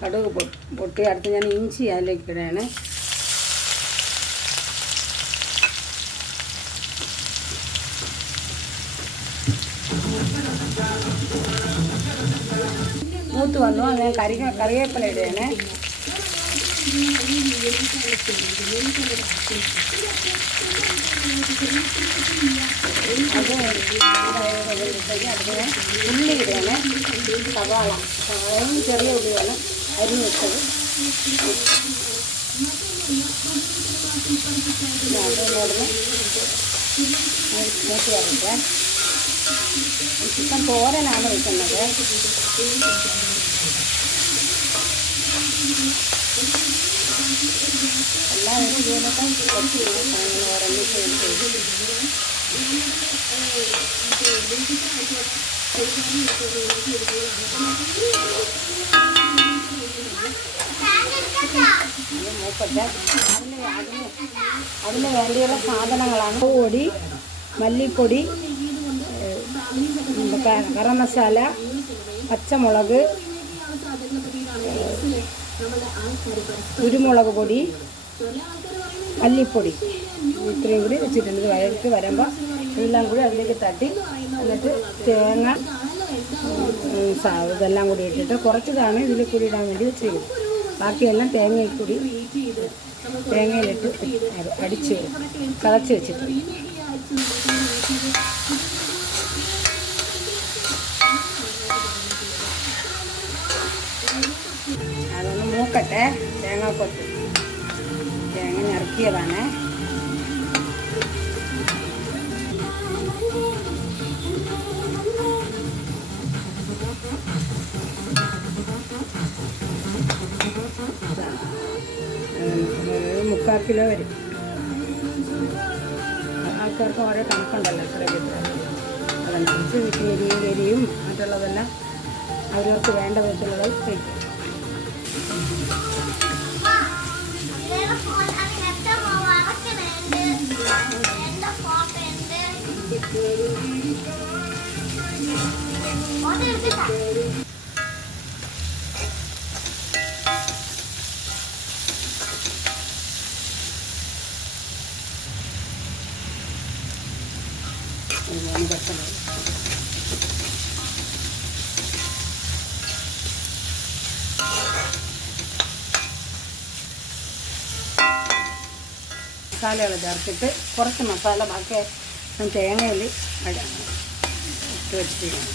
കടുക് പൊട്ടി അടുത്ത് ഞാൻ ഇഞ്ചി അതിലേക്ക് ഇടുകയാണ്. മൂത്ത് വന്നു അത് കറിവേപ്പില ഇടുകയാണ്. അടുത്ത് ഉള്ളി ഇടുകയാണ്. സവാളയും ചെറിയ ഉള്ളിയാണ് അരിഞ്ഞ് വെച്ചത്. മൂത്ത് വരട്ടെ. ചിക്കൻ തോരനാണ് വെക്കുന്നത്. എല്ലാവരും ഇതിനൊക്കെ കുറച്ച് ഓരോന്ന് ചെയ്ത് മൂപ്പത്തെ അതിന് വേണ്ടിയുള്ള സാധനങ്ങളാണ് പൊടി, മല്ലിപ്പൊടി, ഗരം മസാല, പച്ചമുളക്, കുരുമുളക് പൊടി, മല്ലിപ്പൊടി ഇത്രയും കൂടി വെച്ചിട്ടുണ്ട്. ഇത് വഴറ്റി വരുമ്പോൾ എല്ലാം കൂടി അതിലേക്ക് തട്ടി എന്നിട്ട് തേങ്ങ ഇതെല്ലാം കൂടി ഇട്ടിട്ട് കുറച്ചതാണ് ഇതിൽ കൂടി ഇടാൻ വേണ്ടി വെച്ചിരിക്കുന്നത്. ബാക്കിയെല്ലാം തേങ്ങയിലിട്ട് അടിച്ച് കളച്ച് വെച്ചിട്ട് അതൊന്ന് മൂക്കട്ടെ. തേങ്ങാക്കൊത്ത് തേങ്ങ ഞറുക്കിയതാണ്. മുക്കാൽ കിലോ വരും. ആൾക്കാർക്ക് ഓരോ കണക്കുണ്ടല്ലോ എത്രയൊക്കെ അതനുസരിച്ച് എരിയും മറ്റുള്ളതെല്ലാം അവരവർക്ക് വേണ്ട വിധത്തിലുള്ളത് കഴിക്കും. മസാലകൾ ചേർത്തിട്ട് കുറച്ച് മസാല ബാക്കി തേങ്ങയിൽ ഇട്ട് വെച്ചിരിക്കണം.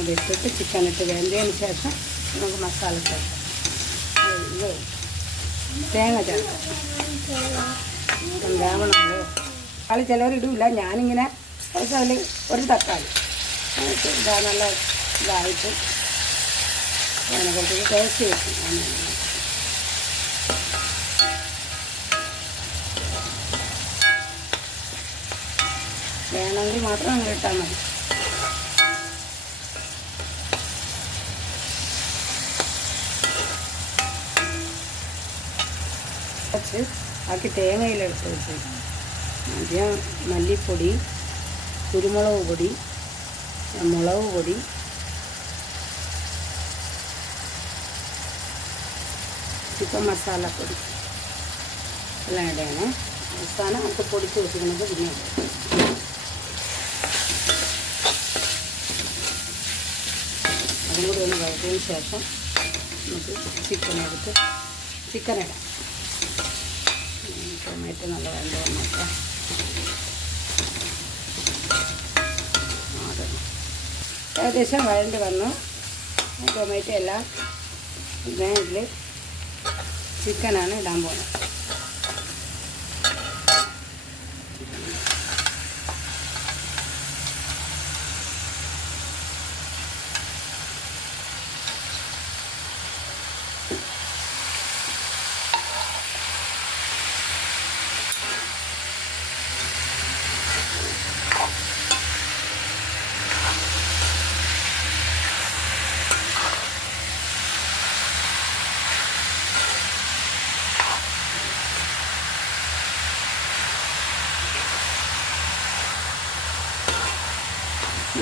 അതിട്ടിട്ട് ചിക്കൻ ഇട്ട് വെന്തതിന് ശേഷം നമുക്ക് മസാല ചേർക്കാം. ഇത് തേങ്ങ ചേർക്കാം. വേവണമല്ലോ. തക്കാളി ചിലവരിടില്ല. ഞാനിങ്ങനെ കുറച്ച് അതിൽ ഒരു തക്കാളി നല്ല ഇതായിട്ട് അതിനെ കുറച്ച് ടേസ്റ്റ് വെക്കും. വേണമെങ്കിൽ മാത്രം അങ്ങനെ ഇട്ടാൽ മതി. കുറച്ച് ബാക്കി തേങ്ങയിലെടുത്ത് വെച്ച് ആദ്യം മല്ലിപ്പൊടി, കുരുമുളക് പൊടി, മുളക് പൊടി, ചിക്കൻ മസാലപ്പൊടി എല്ലാം ഇടയാണ്. അവസാനം അത് പൊടിച്ച് വെച്ചിരിക്കുന്നത് പിന്നെ അതും കൂടി ഒന്ന് വഴറ്റിയതിന് ശേഷം നമുക്ക് ചിക്കൻ ഇടാം. ടൊമാറ്റോ നല്ല വെന്ത് വന്നിട്ട് ഏകദേശം വഴണ്ട് വന്നു. ടൊമാറ്റോ എല്ലാം ഇതിൽ ചിക്കനാണ് ഇടാൻ പോകുന്നത്.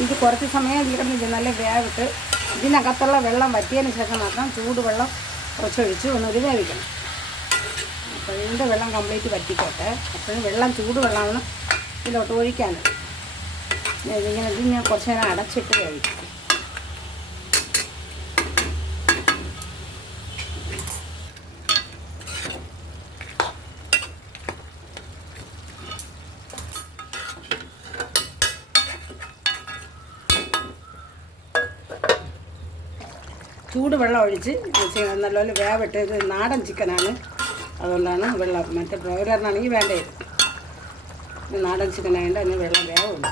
ഇത് കുറച്ച് സമയം ഇതിൽ കിടന്നിട്ട് നല്ല വേവിട്ട് ഇതിനകത്തുള്ള വെള്ളം വറ്റിയതിന് ശേഷം മാത്രം ചൂടുവെള്ളം കുറച്ചൊഴിച്ച് ഒന്നൊരു വേവിക്കണം. അപ്പോൾ ഇതിൻ്റെ വെള്ളം കംപ്ലീറ്റ് വറ്റിക്കോട്ടെ. അപ്പോഴും വെള്ളം ചൂടുവെള്ളമാണ് ഇതിലോട്ട് ഒഴിക്കാനുള്ളത്. ഇതിങ്ങനെ കുറച്ച് നേരം അടച്ചിട്ട് വേവിക്കും. ചൂടുവെള്ളം ഒഴിച്ച് നല്ലപോലെ വേവിട്ട്. ഇത് നാടൻ ചിക്കനാണ്, അതുകൊണ്ടാണ് വെള്ളം. മറ്റേ ബ്രോയിലറിനാണെങ്കിൽ വേണ്ടത്. ഇത് നാടൻ ചിക്കനായതുകൊണ്ട് അതിന് വെള്ളം വേവുണ്ട്.